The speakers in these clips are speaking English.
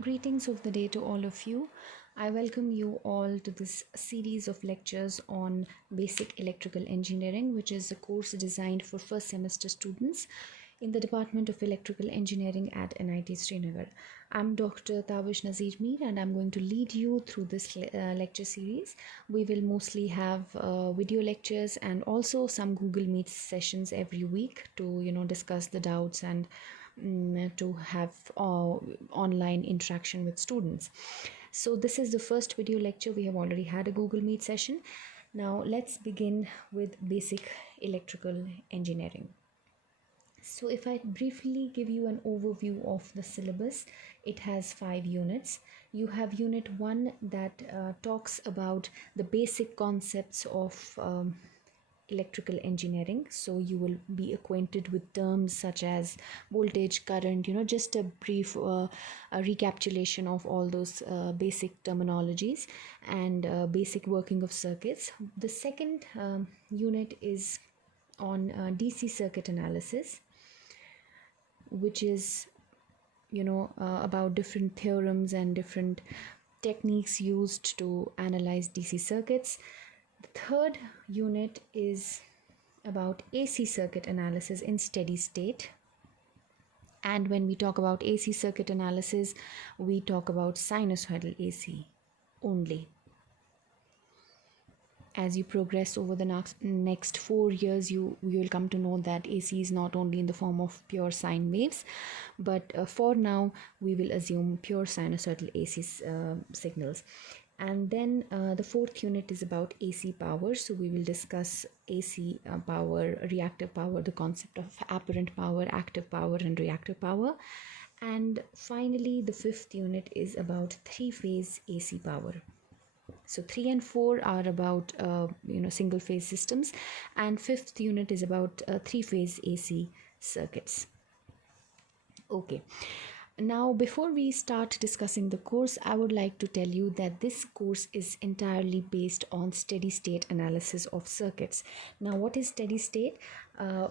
Greetings of the day to all of you. I welcome you all to this series of lectures on basic electrical engineering, which is a course designed for first semester students in the Department of Electrical Engineering at NIT Srinagar. I'm Dr. Tawish Nazir Mir and I'm going to lead you through this lecture series. We will mostly have video lectures and also some Google Meet sessions every week to discuss the doubts and to have online interaction with students. So this is the first video lecture. We have already had a Google Meet session. Now let's begin with basic electrical engineering. So if I briefly give you an overview of the syllabus, it has 5 units. You have unit 1 that talks about the basic concepts of electrical engineering. So you will be acquainted with terms such as voltage, current, just a brief a recapitulation of all those basic terminologies and basic working of circuits. The second unit is on DC circuit analysis, which is about different theorems and different techniques used to analyze DC circuits. The third unit is about AC circuit analysis in steady state. And when we talk about AC circuit analysis, we talk about sinusoidal AC only. As you progress over the next 4 years, you will come to know that AC is not only in the form of pure sine waves, but for now we will assume pure sinusoidal AC signals. And then the fourth unit is about AC power. So we will discuss AC power, reactive power, the concept of apparent power, active power, and reactive power. And finally, the fifth unit is about three-phase AC power. So 3 and 4 are about single phase systems, and fifth unit is about three-phase AC circuits. Okay. Now, before we start discussing the course, I would like to tell you that this course is entirely based on steady state analysis of circuits. Now, what is steady state?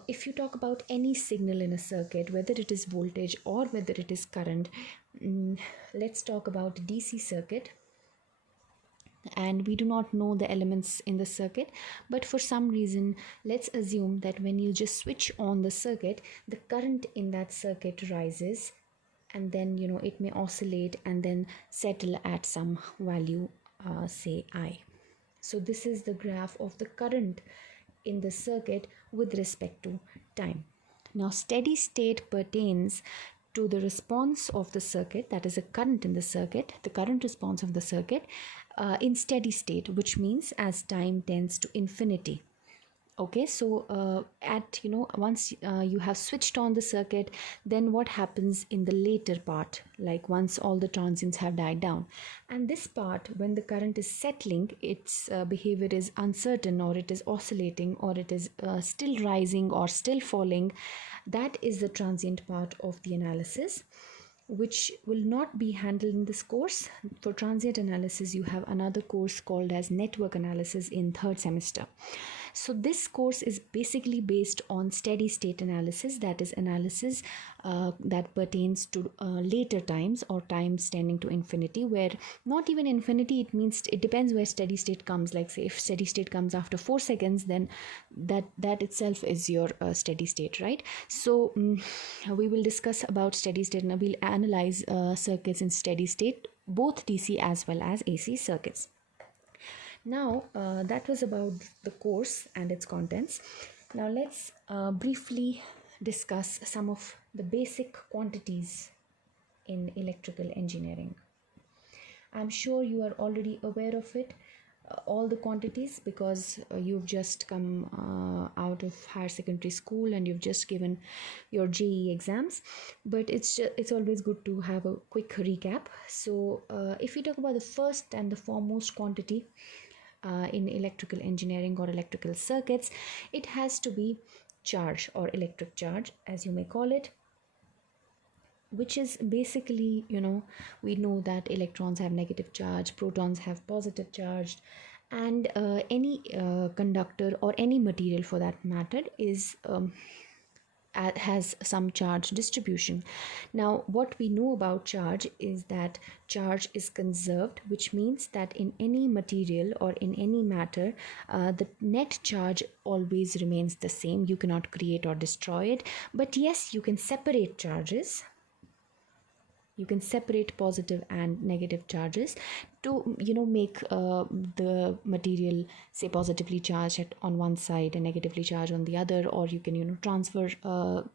If you talk about any signal in a circuit, whether it is voltage or whether it is current, let's talk about DC circuit. And we do not know the elements in the circuit, but for some reason, let's assume that when you just switch on the circuit, the current in that circuit rises, and then it may oscillate and then settle at some value, say I. So this is the graph of the current in the circuit with respect to time. Now steady state pertains to the response of the circuit, that is the current in the circuit, the current response of the circuit in steady state, which means as time tends to infinity. Okay, so once you have switched on the circuit, then what happens in the later part, like once all the transients have died down? And this part, when the current is settling, its behavior is uncertain, or it is oscillating, or it is still rising or still falling. That is the transient part of the analysis, which will not be handled in this course. For transient analysis, you have another course called as network analysis in third semester. So this course is basically based on steady state analysis, that is analysis that pertains to later times or times tending to infinity, where not even infinity, it means it depends where steady state comes. Like say if steady state comes after 4 seconds, then that itself is your steady state, right? So we will discuss about steady state and we'll analyze circuits in steady state, both DC as well as AC circuits. Now that was about the course and its contents. Now let's briefly discuss some of the basic quantities in electrical engineering. I'm sure you are already aware of it, all the quantities, because you've just come out of higher secondary school and you've just given your JEE exams, but it's always good to have a quick recap. So if we talk about the first and the foremost quantity in electrical engineering or electrical circuits, it has to be charge, or electric charge as you may call it, which is basically, we know that electrons have negative charge, protons have positive charge, and any conductor or any material for that matter is has some charge distribution. Now, what we know about charge is that charge is conserved, which means that in any material or in any matter, the net charge always remains the same. You cannot create or destroy it, but yes, you can separate charges. You can separate positive and negative charges to make the material, say, positively charged on one side and negatively charged on the other, or you can transfer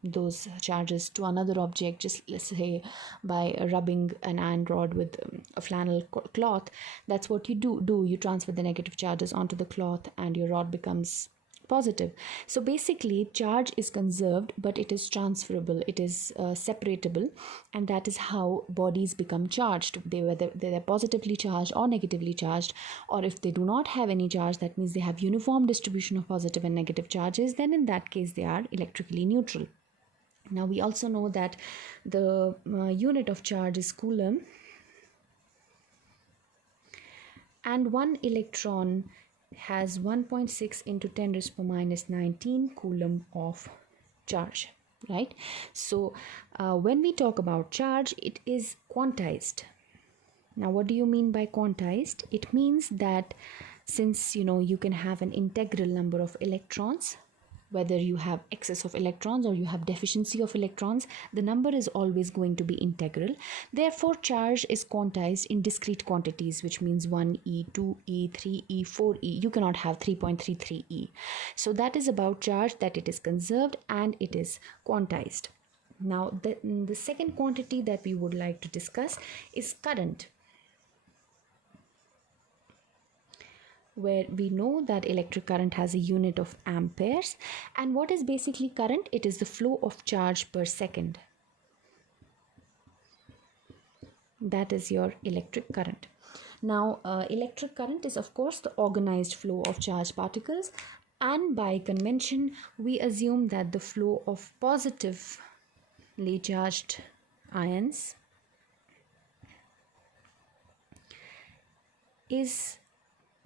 those charges to another object, just let's say by rubbing an iron rod with a flannel cloth. That's what you do. You transfer the negative charges onto the cloth and your rod becomes positive. So basically, charge is conserved, but it is transferable, it is separatable, and that is how bodies become charged. Whether they're positively charged or negatively charged, or if they do not have any charge, that means they have uniform distribution of positive and negative charges, then in that case they are electrically neutral. Now, we also know that the unit of charge is coulomb, and one electron has 1.6 into 10 raised to minus 19 coulomb of charge, right? So when we talk about charge, it is quantized. Now, what do you mean by quantized? It means that since you can have an integral number of electrons, whether you have excess of electrons or you have deficiency of electrons, the number is always going to be integral. Therefore, charge is quantized in discrete quantities, which means 1e, 2e, 3e, 4e. You cannot have 3.33e. So that is about charge, that it is conserved and it is quantized. Now, the second quantity that we would like to discuss is current, where we know that electric current has a unit of amperes. And what is basically current? It is the flow of charge per second. That is your electric current. Now, electric current is of course the organized flow of charged particles, and by convention we assume that the flow of positively charged ions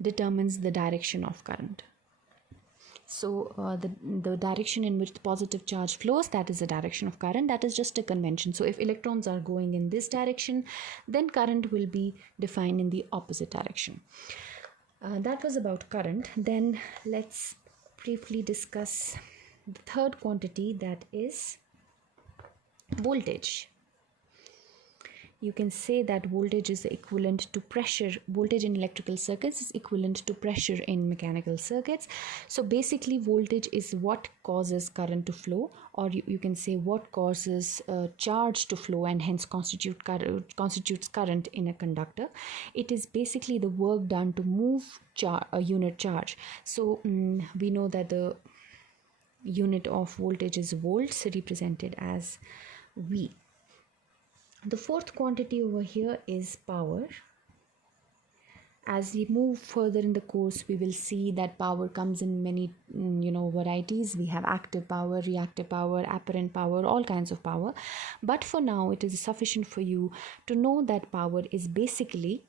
determines the direction of current. So the direction in which the positive charge flows, that is the direction of current. That is just a convention. So if electrons are going in this direction, then current will be defined in the opposite direction. That was about current. Then let's briefly discuss the third quantity, that is voltage. You can say that voltage is equivalent to pressure. Voltage in electrical circuits is equivalent to pressure in mechanical circuits. So basically, voltage is what causes current to flow, or you can say what causes charge to flow and hence constitutes current in a conductor. It is basically the work done to move a unit charge. So we know that the unit of voltage is volts, represented as V. The fourth quantity over here is power. As we move further in the course, we will see that power comes in many varieties. We have active power, reactive power, apparent power, all kinds of power. But for now, it is sufficient for you to know that power is basically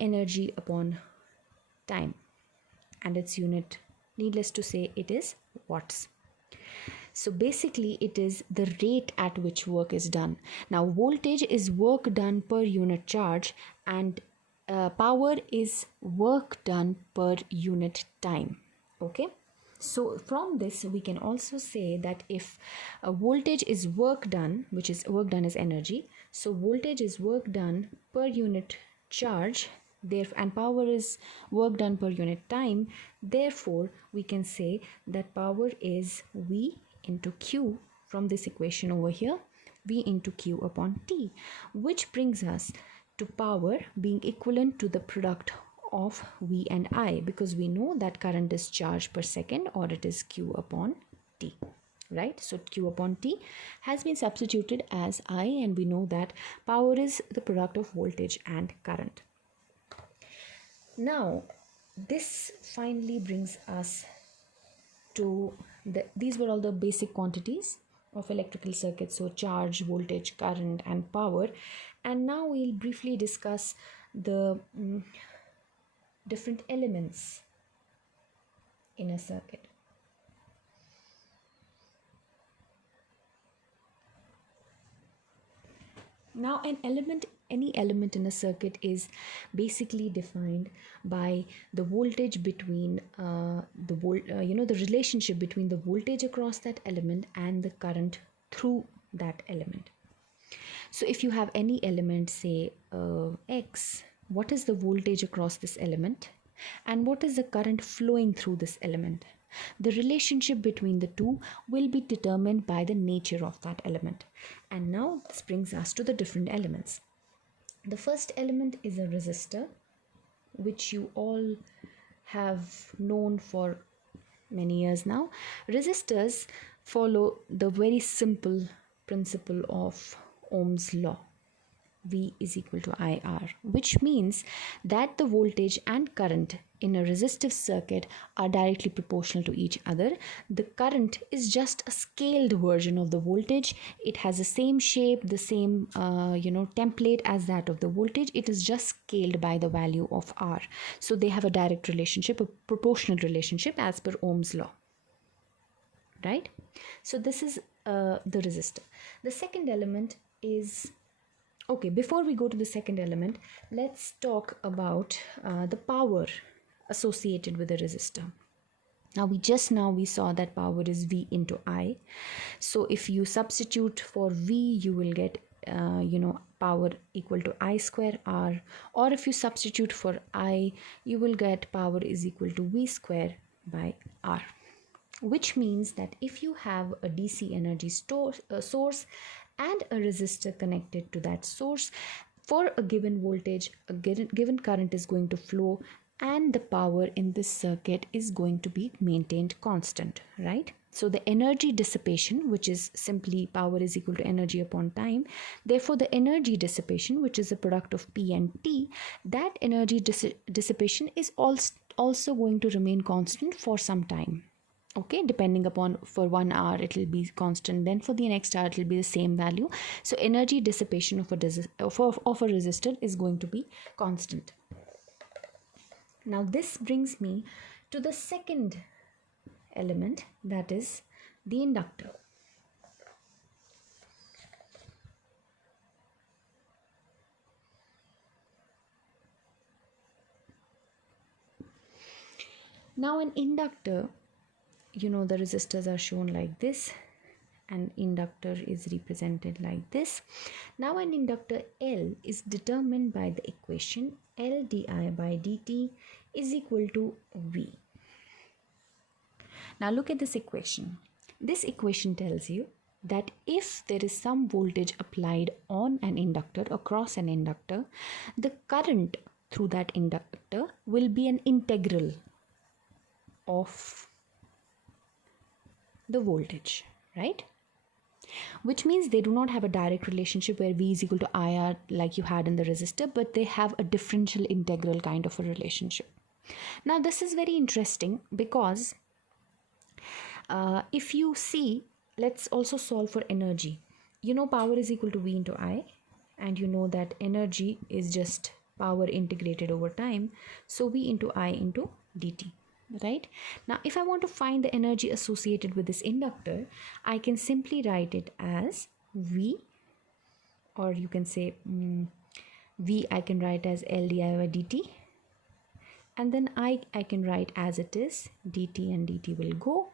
energy upon time, and its unit, needless to say, it is watts. So basically, it is the rate at which work is done. Now, voltage is work done per unit charge, and power is work done per unit time. Okay. So from this, we can also say that if voltage is work done, which is work done is energy. So voltage is work done per unit charge, and power is work done per unit time. Therefore, we can say that power is V into Q from this equation over here, V into Q upon T, which brings us to power being equivalent to the product of V and I, because we know that current is charge per second, or it is Q upon T, right? So Q upon T has been substituted as I, and we know that power is the product of voltage and current. Now, this finally brings us to these were all the basic quantities of electrical circuits, so charge, voltage, current, and power. And now we'll briefly discuss the different elements in a circuit. Now, any element in a circuit is basically defined by the voltage between the relationship between the voltage across that element and the current through that element. So if you have any element, say X, what is the voltage across this element and what is the current flowing through this element? The relationship between the two will be determined by the nature of that element. And now this brings us to the different elements. The first element is a resistor, which you all have known for many years now. Resistors follow the very simple principle of Ohm's law. V is equal to IR, which means that the voltage and current in a resistive circuit are directly proportional to each other. The current is just a scaled version of the voltage. It has the same shape, the same template as that of the voltage. It is just scaled by the value of R. So they have a direct relationship, a proportional relationship as per Ohm's law. Right? So this is the resistor. The second element is, okay, before we go to the second element, let's talk about the power associated with a resistor. Now we saw that power is V into I. So if you substitute for V, you will get power equal to I square R, or if you substitute for I, you will get power is equal to V square by R. Which means that if you have a DC energy source and a resistor connected to that source, for a given voltage, a given current is going to flow, and the power in this circuit is going to be maintained constant, right? So the energy dissipation, which is simply power is equal to energy upon time, therefore the energy dissipation, which is a product of P and T, that energy dissipation is also going to remain constant for some time. Okay, depending upon, for 1 hour it will be constant, then for the next hour it will be the same value. So energy dissipation of a resistor is going to be constant. Now this brings me to the second element, that is the inductor. Now an inductor, the resistors are shown like this, and inductor is represented like this. Now an inductor L is determined by the equation L di by dt is equal to V. Now look at this equation. This equation tells you that if there is some voltage applied on an inductor, across an inductor, the current through that inductor will be an integral of the voltage, right? Which means they do not have a direct relationship where V is equal to IR like you had in the resistor, but they have a differential integral kind of a relationship. Now this is very interesting because if you see, let's also solve for energy. Power is equal to V into I, and you know that energy is just power integrated over time, so V into I into dt. Right? Now if I want to find the energy associated with this inductor, I can simply write it as V, or you can say V I can write as L di by dt, and then I can write as it is, dt and dt will go,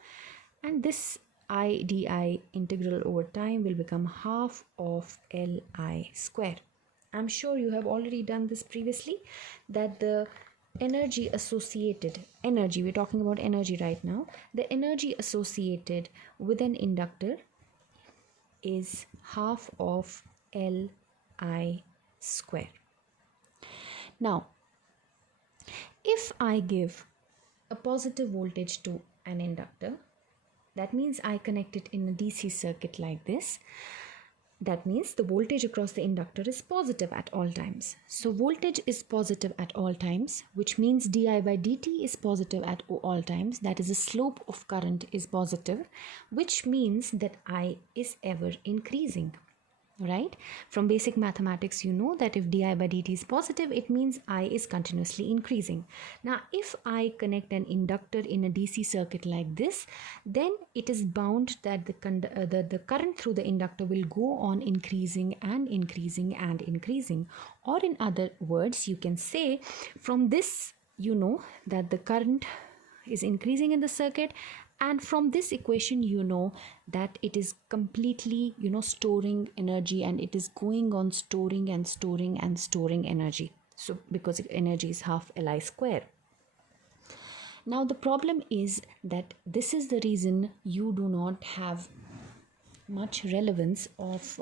and this I di integral over time will become half of Li square. I'm sure you have already done this previously, that the energy associated, we're talking about energy right now, the energy associated with an inductor is half of Li square. Now if I give a positive voltage to an inductor, that means I connect it in a DC circuit like this. That means the voltage across the inductor is positive at all times. So voltage is positive at all times, which means di by dt is positive at all times. That is, the slope of current is positive, which means that I is ever increasing. right? From basic mathematics, you know that if di by dt is positive, it means I is continuously increasing. Now, if I connect an inductor in a DC circuit like this, then it is bound that the current through the inductor will go on increasing and increasing and increasing. Or in other words, you can say from this, you know that the current is increasing in the circuit, and from this equation you know that it is completely storing energy, and it is going on storing and storing and storing energy. So because energy is half Li square. Now the problem is that this is the reason you do not have much relevance of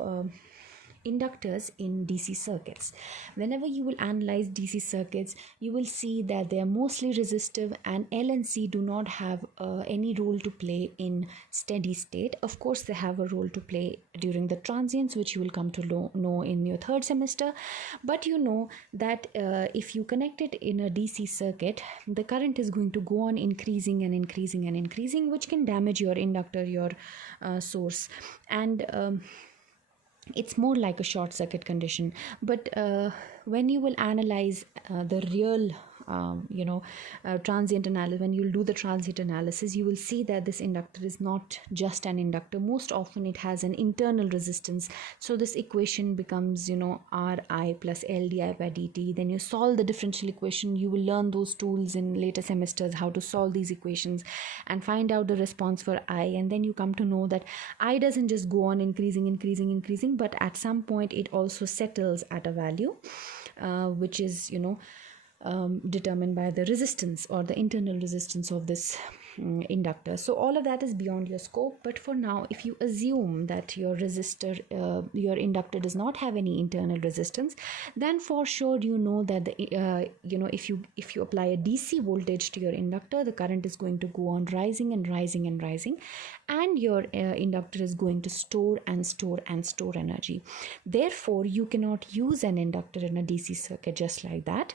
inductors in DC circuits. Whenever you will analyze DC circuits, you will see that they are mostly resistive, and L and C do not have any role to play in steady state. Of course, they have a role to play during the transients, which you will come to know in your third semester. But you know that if you connect it in a DC circuit, the current is going to go on increasing and increasing and increasing, which can damage your inductor, your source, and it's more like a short circuit condition. But when you will analyze the real transient analysis, when you'll do the transient analysis, you will see that this inductor is not just an inductor. Most often it has an internal resistance. So this equation becomes Ri plus L di by dt. Then you solve the differential equation. You will learn those tools in later semesters, how to solve these equations and find out the response for I. And then you come to know that I doesn't just go on increasing, but at some point it also settles at a value which is determined by the resistance or the internal resistance of this inductor. So all of that is beyond your scope, but for now, if you assume that your resistor, your inductor does not have any internal resistance, then for sure that the if you apply a DC voltage to your inductor, the current is going to go on rising and rising and rising, and your inductor is going to store and store and store energy. Therefore, you cannot use an inductor in a DC circuit just like that.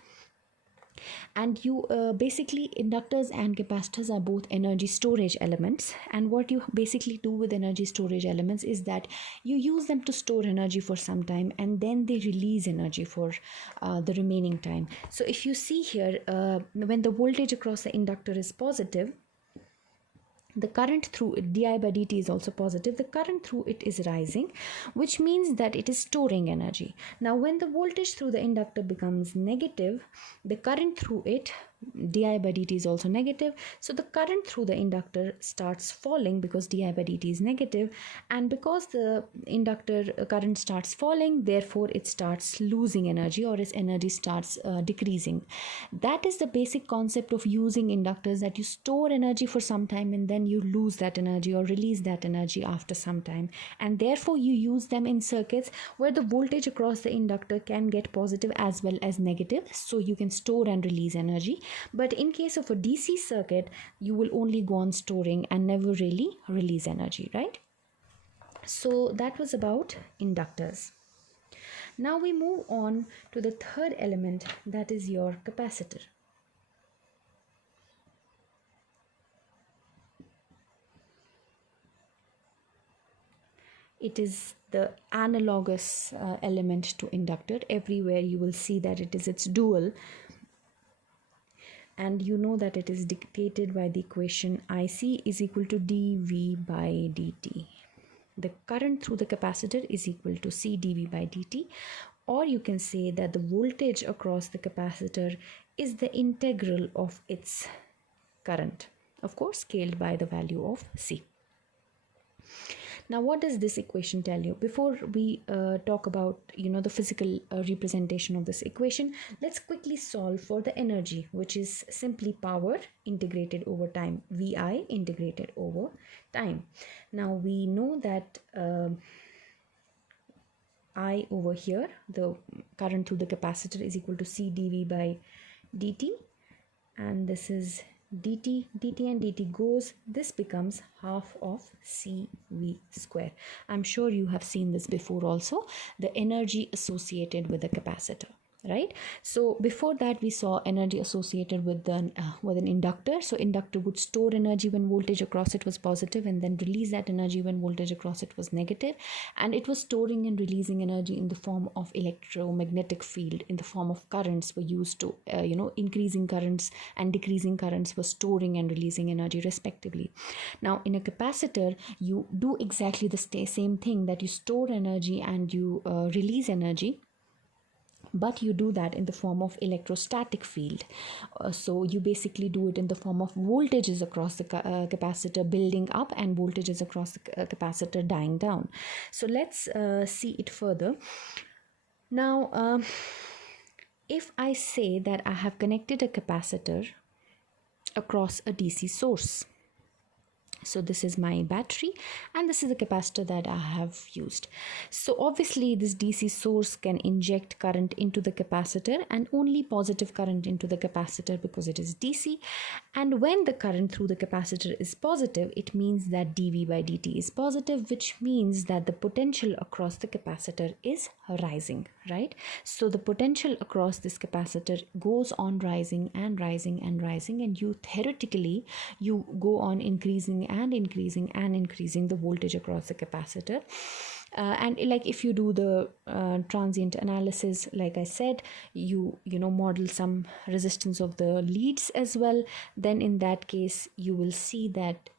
And you basically, inductors and capacitors are both energy storage elements, and what you basically do with energy storage elements is that you use them to store energy for some time, and then they release energy for the remaining time. So if you see here, when the voltage across the inductor is positive, the current through it, di by dt, is also positive. The current through it is rising, which means that it is storing energy. Now when the voltage through the inductor becomes negative, the current through it, di by dt, is also negative. So the current through the inductor starts falling because di by dt is negative, and because the inductor current starts falling, therefore it starts losing energy, or its energy starts decreasing. That is the basic concept of using inductors, that you store energy for some time and then you lose that energy or release that energy after some time, and therefore you use them in circuits where the voltage across the inductor can get positive as well as negative, so you can store and release energy. But in case of a DC circuit, you will only go on storing and never really release energy, right? So that was about inductors. Now we move on to the third element, that is your capacitor. It is the analogous element to inductor. Everywhere you will see that it is its dual, and you know that it is dictated by the equation IC is equal to dV by dt. The current through the capacitor is equal to C dV by dt, or you can say that the voltage across the capacitor is the integral of its current, of course scaled by the value of C. Now, what does this equation tell you? Before we talk about the physical representation of this equation, let's quickly solve for the energy, which is simply power integrated over time, VI integrated over time. Now we know that I over here, the current through the capacitor, is equal to C dV by dt, and this is dt, and dt goes, this becomes half of CV square. I'm sure you have seen this before also, the energy associated with the capacitor. right? So before that we saw energy associated with an inductor. So inductor would store energy when voltage across it was positive and then release that energy when voltage across it was negative, and it was storing and releasing energy in the form of electromagnetic field, in the form of currents were used to increasing currents and decreasing currents were storing and releasing energy respectively. Now in a capacitor you do exactly the same thing, that you store energy and you release energy, but you do that in the form of electrostatic field. So you basically do it in the form of voltages across the capacitor building up and voltages across the capacitor dying down. So let's see it further. Now if I say that I have connected a capacitor across a DC source, so this is my battery and this is the capacitor that I have used. So obviously this DC source can inject current into the capacitor, and only positive current into the capacitor because it is DC. And when the current through the capacitor is positive, it means that dV by dt is positive, which means that the potential across the capacitor is rising, right? So the potential across this capacitor goes on rising and rising and rising, and you theoretically you go on increasing and increasing and increasing the voltage across the capacitor. And like if you do the transient analysis, like I said, you model some resistance of the leads as well, then in that case you will see that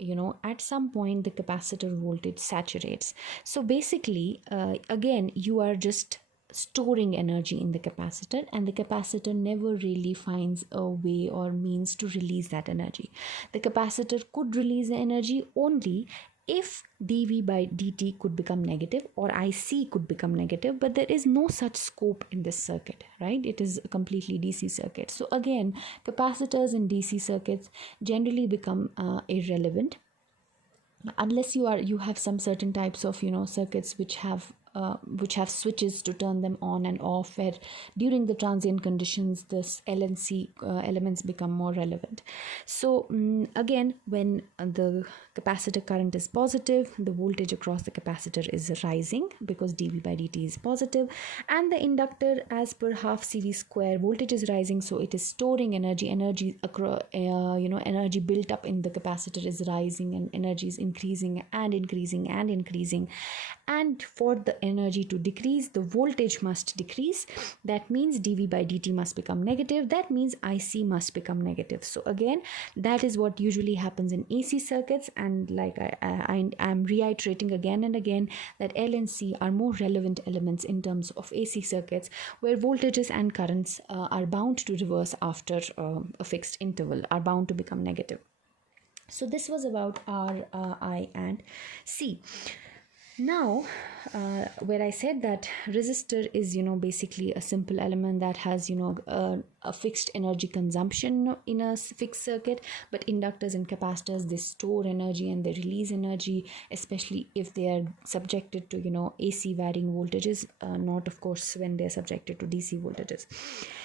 at some point the capacitor voltage saturates. So basically again you are just storing energy in the capacitor, and the capacitor never really finds a way or means to release that energy. The capacitor could release the energy only if dV by dt could become negative or IC could become negative, but there is no such scope in this circuit, right? It is a completely DC circuit. So again, capacitors in DC circuits generally become irrelevant unless you have some certain types of circuits which have switches to turn them on and off, where during the transient conditions this L and C elements become more relevant. So again, when the capacitor current is positive, the voltage across the capacitor is rising because dV by dt is positive, and the inductor, as per half CV square, voltage is rising, so it is storing energy across energy built up in the capacitor is rising, and energy is increasing and increasing and increasing. And for the energy to decrease, the voltage must decrease. That means dV by dt must become negative. That means IC must become negative. So again, that is what usually happens in AC circuits, and like I'm reiterating again and again that L and C are more relevant elements in terms of AC circuits, where voltages and currents are bound to reverse after a fixed interval, are bound to become negative. So this was about R, I and C. Now, where I said that resistor is, basically a simple element that has, a fixed energy consumption in a fixed circuit, but inductors and capacitors, they store energy and they release energy, especially if they are subjected to, AC varying voltages, not of course when they are subjected to DC voltages.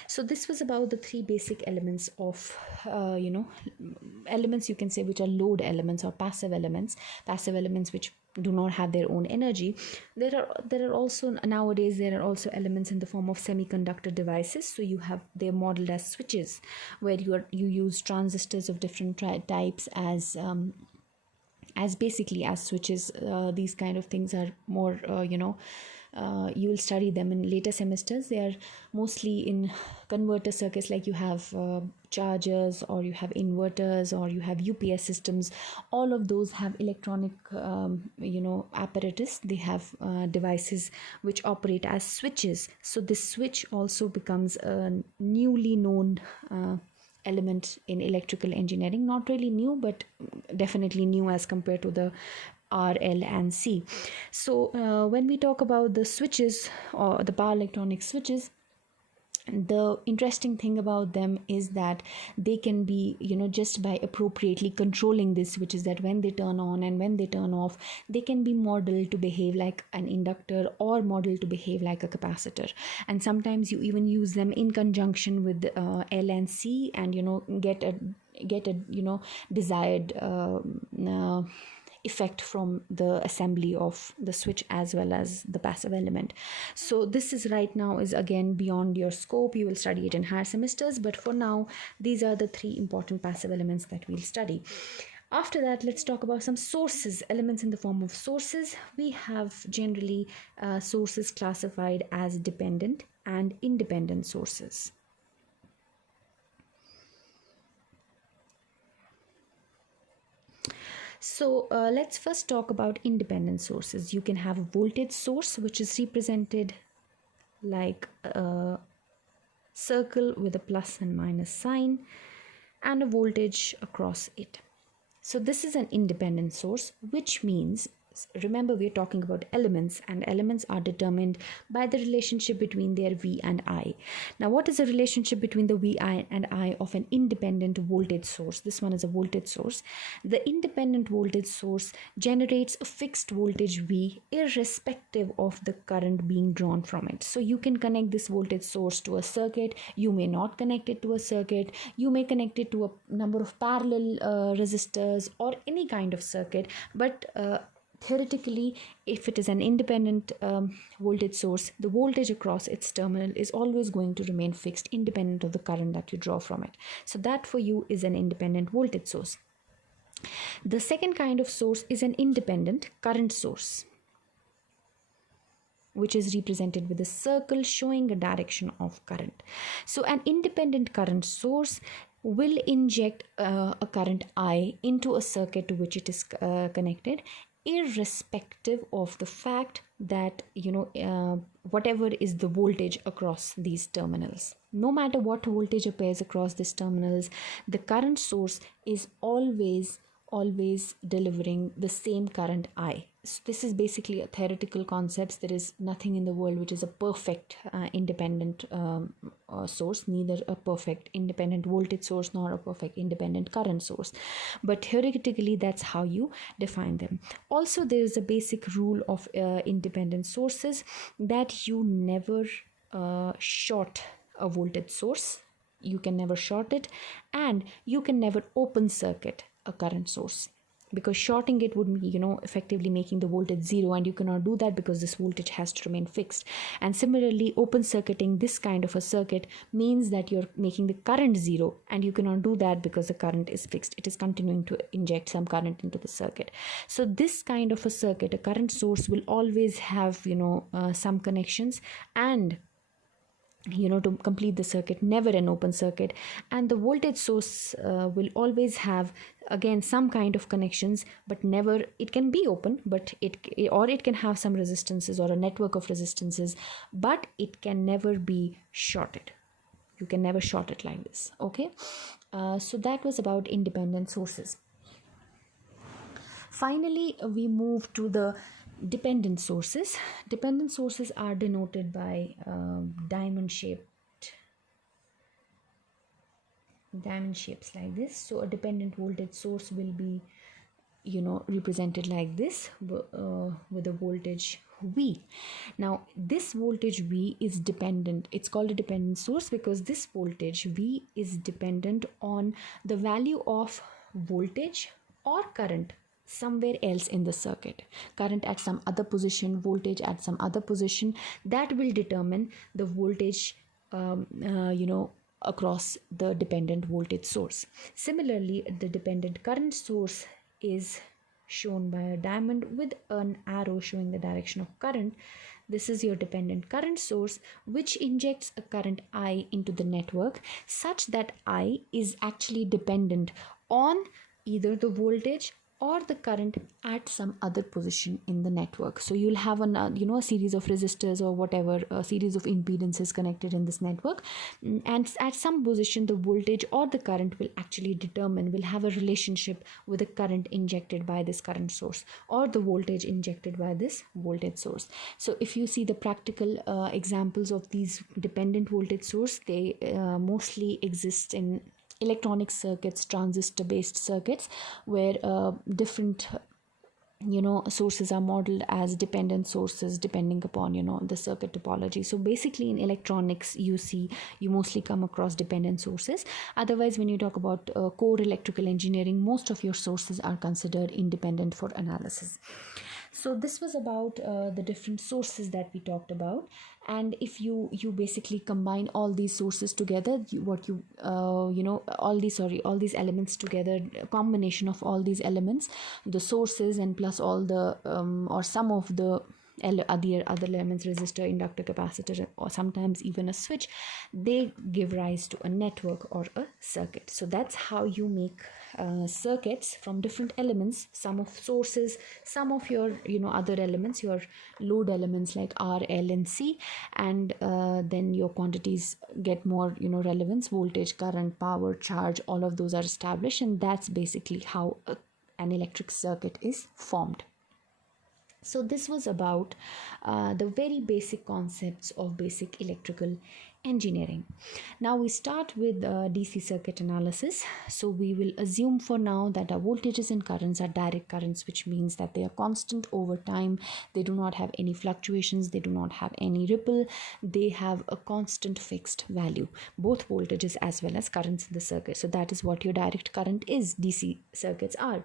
So this was about the three basic elements of, elements you can say which are load elements or passive elements which do not have their own energy. There are also nowadays elements in the form of semiconductor devices. So they're modeled as switches, where you use transistors of different types as basically as switches. These kind of things are more you will study them in later semesters. They are mostly in converter circuits, like you have chargers, or you have inverters, or you have UPS systems. All of those have electronic apparatus. They have devices which operate as switches. So this switch also becomes a newly known element in electrical engineering. Not really new, but definitely new as compared to the R, L and C. So when we talk about the switches or the power electronic switches, the interesting thing about them is that they can be, just by appropriately controlling these switches, that when they turn on and when they turn off, they can be modeled to behave like an inductor or modeled to behave like a capacitor. And sometimes you even use them in conjunction with L and C, and get a desired effect from the assembly of the switch as well as the passive element. So this is right now is again beyond your scope. You will study it in higher semesters, but for now these are the three important passive elements that we'll study. After that, let's talk about some sources, elements in the form of sources. We have generally sources classified as dependent and independent sources. So let's first talk about independent sources. You can have a voltage source, which is represented like a circle with a plus and minus sign and a voltage across it. So this is an independent source, which means, remember we're talking about elements, and elements are determined by the relationship between their V and I. Now what is the relationship between the V and I of an independent voltage source? This one is a voltage source. The independent voltage source generates a fixed voltage V irrespective of the current being drawn from it. So you can connect this voltage source to a circuit, you may not connect it to a circuit, you may connect it to a number of parallel resistors or any kind of circuit, but theoretically, if it is an independent voltage source, the voltage across its terminal is always going to remain fixed independent of the current that you draw from it. So that for you is an independent voltage source. The second kind of source is an independent current source, which is represented with a circle showing a direction of current. So an independent current source will inject a current I into a circuit to which it is connected, irrespective of the fact that whatever is the voltage across these terminals. No matter what voltage appears across these terminals, the current source is always delivering the same current I. So this is basically a theoretical concept. There is nothing in the world which is a perfect independent source, neither a perfect independent voltage source nor a perfect independent current source. But theoretically, that's how you define them. Also, there is a basic rule of independent sources that you never short a voltage source. You can never short it, and you can never open circuit a current source, because shorting it would be effectively making the voltage zero, and you cannot do that because this voltage has to remain fixed. And similarly, open circuiting this kind of a circuit means that you're making the current zero, and you cannot do that because the current is fixed. It is continuing to inject some current into the circuit. So this kind of a circuit, a current source, will always have some connections, and to complete the circuit, never an open circuit. And the voltage source will always have again some kind of connections, but never, it can be open, but it can have some resistances or a network of resistances, but it can never be shorted. You can never short it like this. Okay, so that was about independent sources. Finally, we move to the dependent sources. Dependent sources are denoted by diamond shapes like this. So a dependent voltage source will be represented like this with a voltage V. Now this voltage V is dependent. It's called a dependent source because this voltage V is dependent on the value of voltage or current somewhere else in the circuit. Current at some other position, voltage at some other position, that will determine the voltage across the dependent voltage source. Similarly, the dependent current source is shown by a diamond with an arrow showing the direction of current. This is your dependent current source, which injects a current I into the network such that I is actually dependent on either the voltage or the current at some other position in the network. So you'll have a series of resistors or whatever, a series of impedances connected in this network, and at some position the voltage or the current will have a relationship with the current injected by this current source or the voltage injected by this voltage source. So if you see the practical examples of these dependent voltage source, they mostly exist in electronic circuits, transistor based circuits, where different sources are modeled as dependent sources depending upon the circuit topology. So basically in electronics you mostly come across dependent sources. Otherwise, when you talk about core electrical engineering, most of your sources are considered independent for analysis. So this was about the different sources that we talked about. And if you basically combine all these sources together, all these elements together, a combination of all these elements, the sources and plus all the or some of the other elements, resistor, inductor, capacitor, or sometimes even a switch, they give rise to a network or a circuit. So that's how you make circuits from different elements, some of sources, some of your other elements, your load elements like R, L and C, and then your quantities get more relevance, voltage, current, power, charge, all of those are established, and that's basically how an electric circuit is formed. So this was about the very basic concepts of basic electrical engineering. Now we start with DC circuit analysis. So we will assume for now that our voltages and currents are direct currents, which means that they are constant over time. They do not have any fluctuations. They do not have any ripple. They have a constant fixed value, both voltages as well as currents in the circuit. So that is what your direct current is. DC circuits are.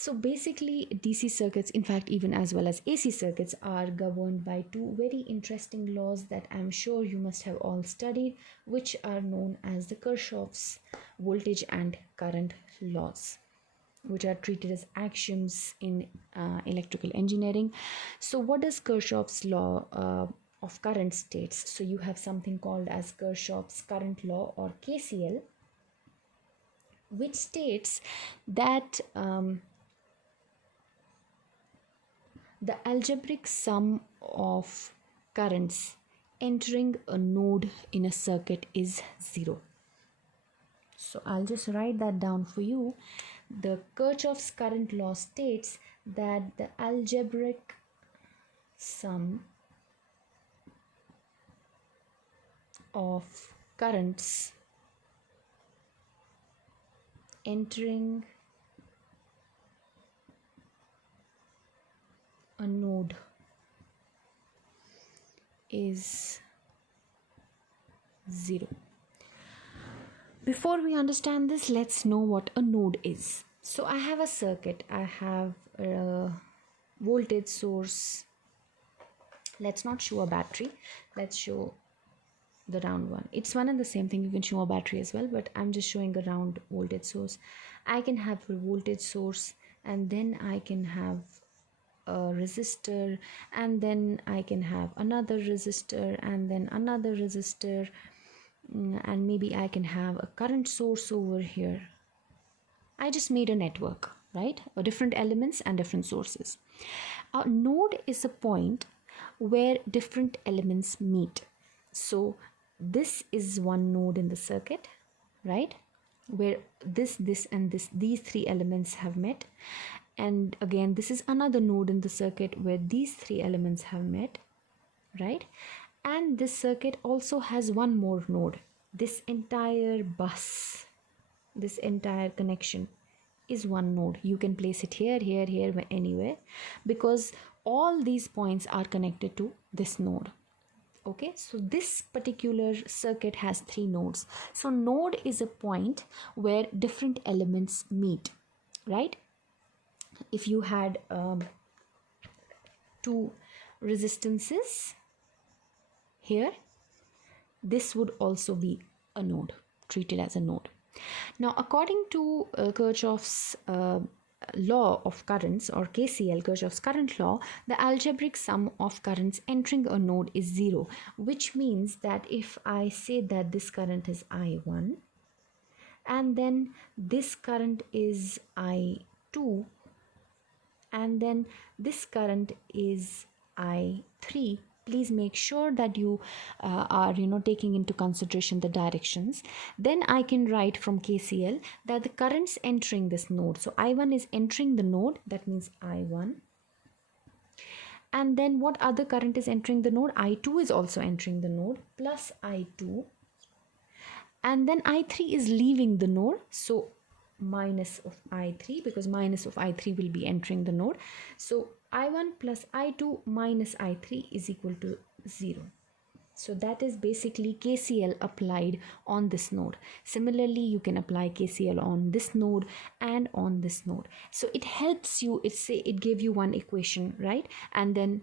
So basically DC circuits, in fact even as well as AC circuits, are governed by two very interesting laws that I'm sure you must have all studied, which are known as the Kirchhoff's voltage and current laws, which are treated as axioms in electrical engineering. So what does Kirchhoff's law of current states? So you have something called as Kirchhoff's current law, or KCL, which states that the algebraic sum of currents entering a node in a circuit is 0. So I'll just write that down for you. The Kirchhoff's current law states that the algebraic sum of currents entering a node is 0. Before we understand this, let's know what a node is. So I have a circuit. I have a voltage source. Let's not show a battery. Let's show the round one. It's one and the same thing. You can show a battery as well, but I'm just showing a round voltage source. I can have a voltage source, and then I can have a resistor, and then I can have another resistor, and then another resistor, and maybe I can have a current source over here. I just made a network, right? Or different elements and different sources. A node is a point where different elements meet. So this is one node in the circuit, right? Where this and these three elements have met. And again, this is another node in the circuit where these three elements have met, right? And this circuit also has one more node. This entire bus, this entire connection is one node. You can place it here, here, here, anywhere, because all these points are connected to this node. Okay, so this particular circuit has three nodes. So node is a point where different elements meet, right? If you had two resistances here, this would also be a node, treated as a node. Now, according to Kirchhoff's law of currents, or KCL, Kirchhoff's current law, the algebraic sum of currents entering a node is 0, which means that if I say that this current is I1, and then this current is I2, and then this current is I3, please make sure that you are taking into consideration the directions. Then I can write from KCL that the currents entering this node, so I1 is entering the node, that means I1. And then what other current is entering the node? I2 is also entering the node, plus I2. And then I3 is leaving the node, so minus of I3, because minus of I3 will be entering the node. So I1 plus I2 minus I3 is equal to 0. So that is basically KCL applied on this node. Similarly, you can apply KCL on this node and on this node. So it helps you, it gave you one equation, right? And then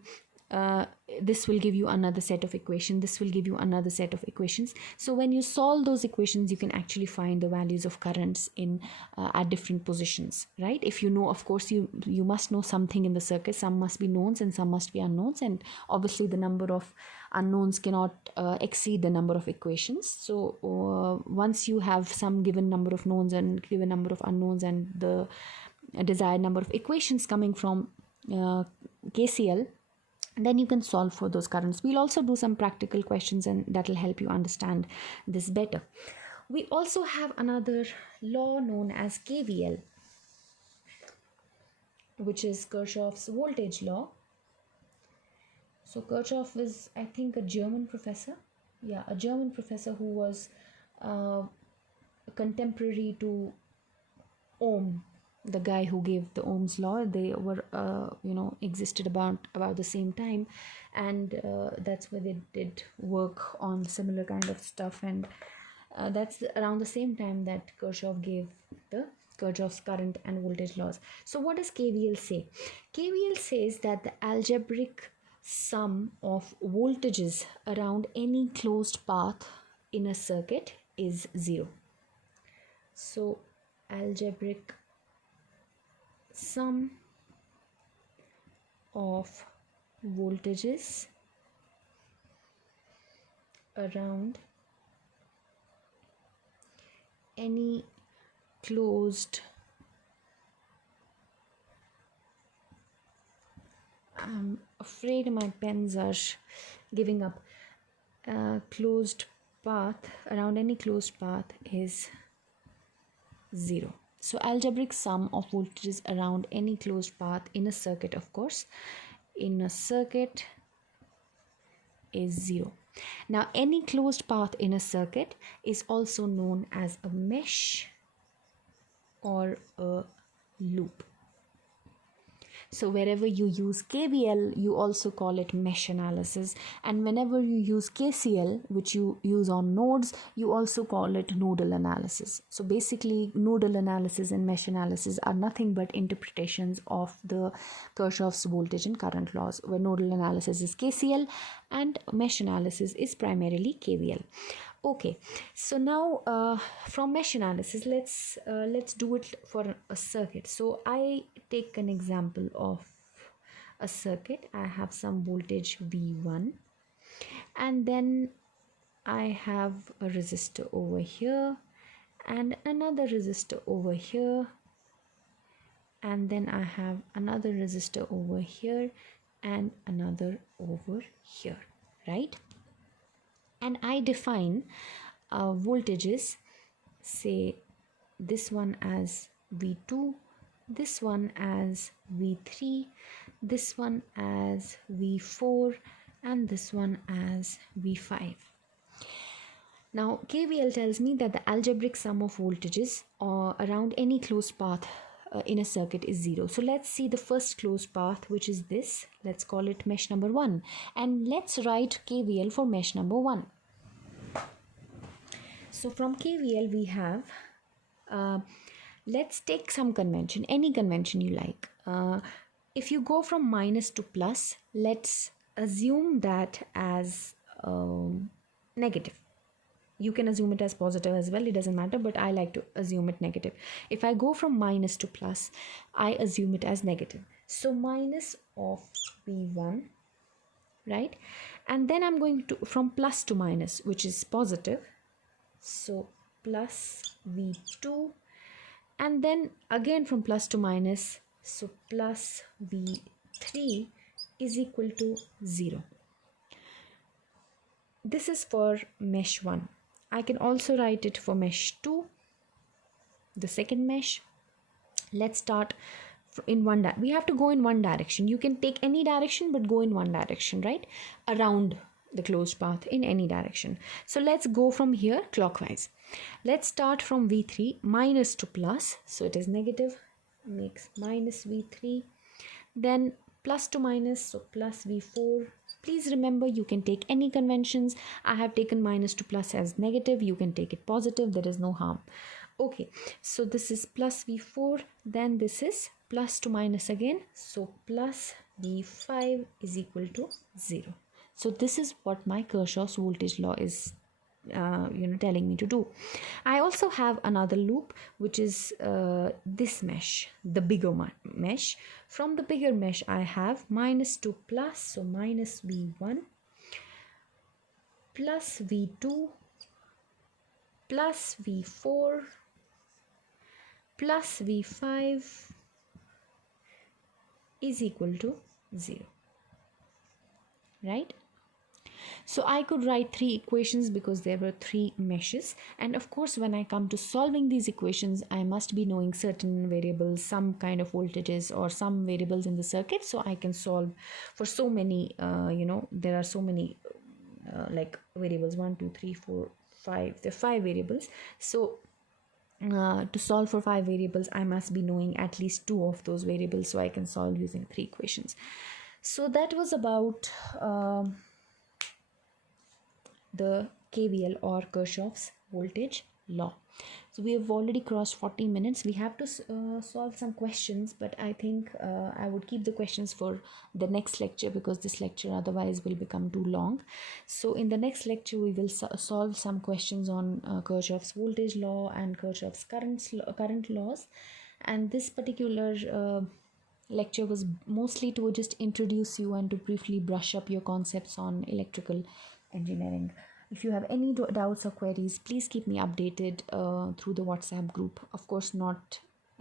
this will give you another set of equations, this will give you another set of equations. So when you solve those equations, you can actually find the values of currents in at different positions, right? If you know, of course, you must know something in the circuit. Some must be knowns and some must be unknowns, and obviously the number of unknowns cannot exceed the number of equations. So once you have some given number of knowns and given number of unknowns and the desired number of equations coming from KCL, then you can solve for those currents. We'll also do some practical questions and that will help you understand this better. We also have another law known as KVL, which is Kirchhoff's voltage law. So Kirchhoff is, I think, a German professor. Yeah, a German professor who was contemporary to Ohm, the guy who gave the Ohm's law. They were existed about the same time, and that's where they did work on similar kind of stuff, and that's around the same time that Kirchhoff gave the Kirchhoff's current and voltage laws. So what does KVL say? KVL says that the algebraic sum of voltages around any closed path in a circuit is 0. So algebraic sum of voltages around any closed I'm afraid my pens are giving up. Closed path, around any closed path is 0. So algebraic sum of voltages around any closed path in a circuit, of course, in a circuit is 0. Now any closed path in a circuit is also known as a mesh or a loop. So wherever you use KVL, you also call it mesh analysis, and whenever you use KCL, which you use on nodes, you also call it nodal analysis. So basically, nodal analysis and mesh analysis are nothing but interpretations of the Kirchhoff's voltage and current laws, where nodal analysis is KCL and mesh analysis is primarily KVL. Okay, so now from mesh analysis, let's do it for a circuit. So I take an example of a circuit. I have some voltage V1, and then I have a resistor over here and another resistor over here, and then I have another resistor over here and another over here, right? And I define voltages, say this one as V2, this one as V3, this one as V4, and this one as V5. Now KVL tells me that the algebraic sum of voltages around any closed path in a circuit is 0. So let's see the first closed path, which is this. Let's call it mesh number 1, and let's write KVL for mesh number 1. So from KVL we have, let's take some convention, any convention you like. If you go from minus to plus, let's assume that as negative. You can assume it as positive as well, it doesn't matter, but I like to assume it negative. If I go from minus to plus, I assume it as negative. So minus of V1, right? And then I'm going to from plus to minus, which is positive. So plus V2, and then again from plus to minus, so plus V3 is equal to 0. This is for mesh 1. I can also write it for mesh 2, the second mesh. Let's start in one we have to go in one direction. You can take any direction but go in one direction, right? Around the closed path in any direction. So let's go from here clockwise. Let's start from V3 minus to plus. So it is negative, makes minus V3. Then plus to minus, so plus V4. Please remember, you can take any conventions. I have taken minus to plus as negative. You can take it positive. There is no harm. Okay, so this is plus V4. Then this is plus to minus again. So plus V5 is equal to 0. So this is what my Kirchhoff's voltage law is telling me to do. I also have another loop, which is this mesh, the bigger mesh. From the bigger mesh I have minus to plus, so minus V1 plus V2 plus V4 plus V5 is equal to 0, right? So I could write 3 equations because there were 3 meshes, and of course when I come to solving these equations I must be knowing certain variables, some kind of voltages or some variables in the circuit, so I can solve for so many there are so many like variables 1 2 3 4 5, there are 5 variables. So to solve for 5 variables I must be knowing at least 2 of those variables, so I can solve using 3 equations. So that was about the KVL or Kirchhoff's voltage law. So we have already crossed 40 minutes. We have to solve some questions, but I think I would keep the questions for the next lecture because this lecture otherwise will become too long. So in the next lecture we will solve some questions on Kirchhoff's voltage law and Kirchhoff's current laws. And this particular lecture was mostly to just introduce you and to briefly brush up your concepts on electrical engineering. If you have any doubts or queries, please keep me updated through the WhatsApp group. Of course, not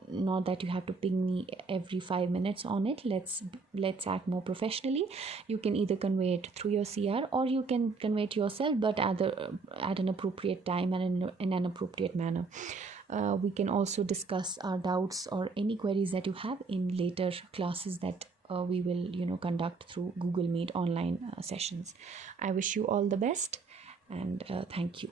that you have to ping me every 5 minutes on it. Let's act more professionally. You can either convey it through your CR or you can convey it yourself, but at an appropriate time and in an appropriate manner. We can also discuss our doubts or any queries that you have in later classes that we will conduct through Google Meet online sessions. I wish you all the best and thank you.